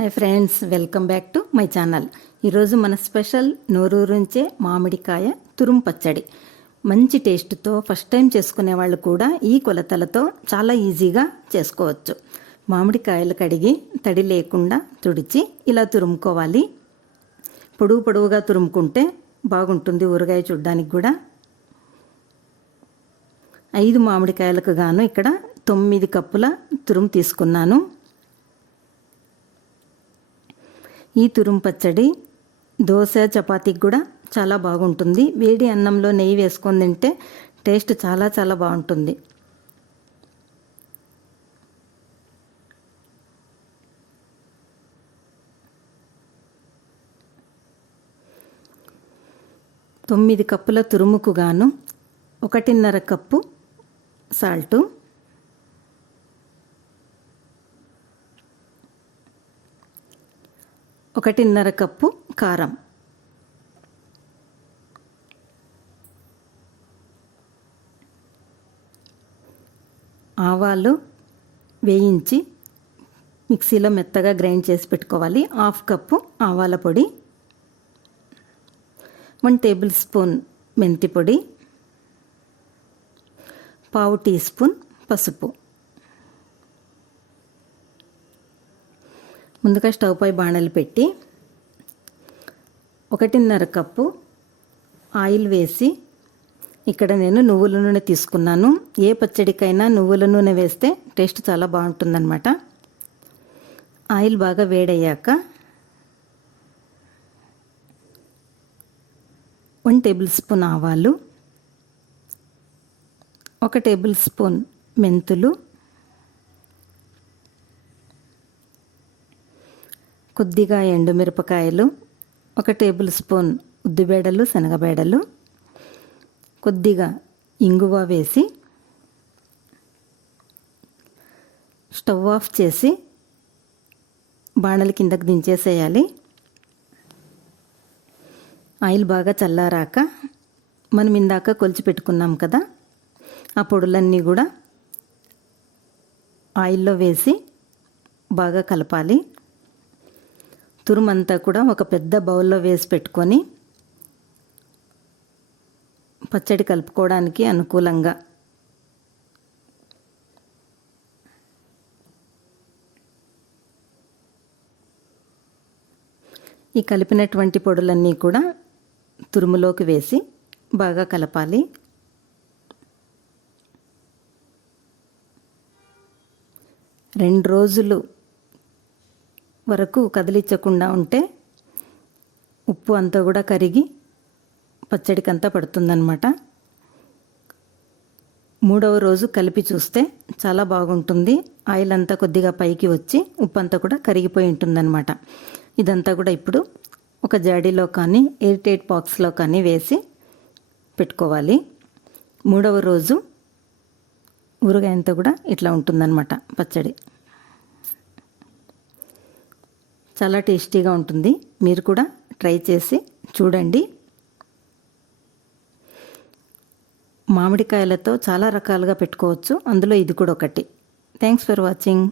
Hi friends welcome back to my channel ఈరోజు మన special నోరూరుంచే మామిడికాయ తురుం పచ్చడి. మంచి టేస్ట్తో ఫస్ట్ టైం చేసుకునే వాళ్ళు కూడా ఈ కొలతలతో చాలా ఈజీగా చేసుకోవచ్చు. మామిడికాయలు కడిగి తడి లేకుండా తుడిచి ఇలా తురుముకోవాలి. పొడువు పొడవుగా తురుముకుంటే బాగుంటుంది ఊరగాయ చూడడానికి కూడా. ఐదు మామిడికాయలకు గాను ఇక్కడ తొమ్మిది కప్పుల తురుము తీసుకున్నాను. ఈ తురుము పచ్చడి దోశ చపాతీకి కూడా చాలా బాగుంటుంది. వేడి అన్నంలో నెయ్యి వేసుకొని తింటే టేస్ట్ చాలా చాలా బాగుంటుంది. తొమ్మిది కప్పుల తురుముకు గాను ఒకటిన్నర కప్పు సాల్టు ఒకటిన్నర కప్పు కారం. ఆవాలు వేయించి మిక్సీలో మెత్తగా గ్రైండ్ చేసి పెట్టుకోవాలి. హాఫ్ కప్పు ఆవాల పొడి వన్ టేబుల్ స్పూన్ మెంతి పొడి పావు టీ స్పూన్ పసుపు. ముందుగా స్టవ్ పై బాణలు పెట్టి ఒకటిన్నర కప్పు ఆయిల్ వేసి ఇక్కడ నేను నువ్వుల నూనె తీసుకున్నాను. ఏ పచ్చడికైనా నువ్వుల నూనె వేస్తే టేస్ట్ చాలా బాగుంటుందన్నమాట. ఆయిల్ బాగా వేడయ్యాక వన్ టేబుల్ స్పూన్ ఆవాలు ఒక టేబుల్ స్పూన్ మెంతులు కొద్దిగా ఎండుమిరపకాయలు ఒక టేబుల్ స్పూన్ ఉద్దిబేడలు శనగబేడలు కొద్దిగా ఇంగువ వేసి స్టవ్ ఆఫ్ చేసి బాణల కిందకు దించేసేయాలి. ఆయిల్ బాగా చల్లారాక మనం ఇందాక కొలిచి పెట్టుకున్నాం కదా ఆ పొడులన్నీ కూడా ఆయిల్లో వేసి బాగా కలపాలి. తురుమంతా కూడా ఒక పెద్ద బౌల్లో వేసి పెట్టుకొని పచ్చడి కలుపుకోవడానికి అనుకూలంగా ఈ కలిపినటువంటి పొడులన్నీ కూడా తురుములోకి వేసి బాగా కలపాలి. రెండు రోజులు వరకు కదిలించకుండా ఉంటే ఉప్పు అంతా కూడా కరిగి పచ్చడికంతా పడుతుందన్నమాట. మూడవ రోజు కలిపి చూస్తే చాలా బాగుంటుంది. ఆయిల్ అంతా కొద్దిగా పైకి వచ్చి ఉప్పు అంతా కూడా కరిగిపోయి ఉంటుందన్నమాట. ఇదంతా కూడా ఇప్పుడు ఒక జాడీలో కానీ ఎయిర్టైట్ బాక్స్లో కానీ వేసి పెట్టుకోవాలి. మూడవ రోజు ఊరగాయంతా కూడా ఇట్లా ఉంటుందన్నమాట పచ్చడి. చాలా టేస్టీగా ఉంటుంది. మీరు కూడా ట్రై చేసి చూడండి. మామిడికాయలతో చాలా రకాలుగా పెట్టుకోవచ్చు. అందులో ఇది కూడా ఒకటి. Thanks for watching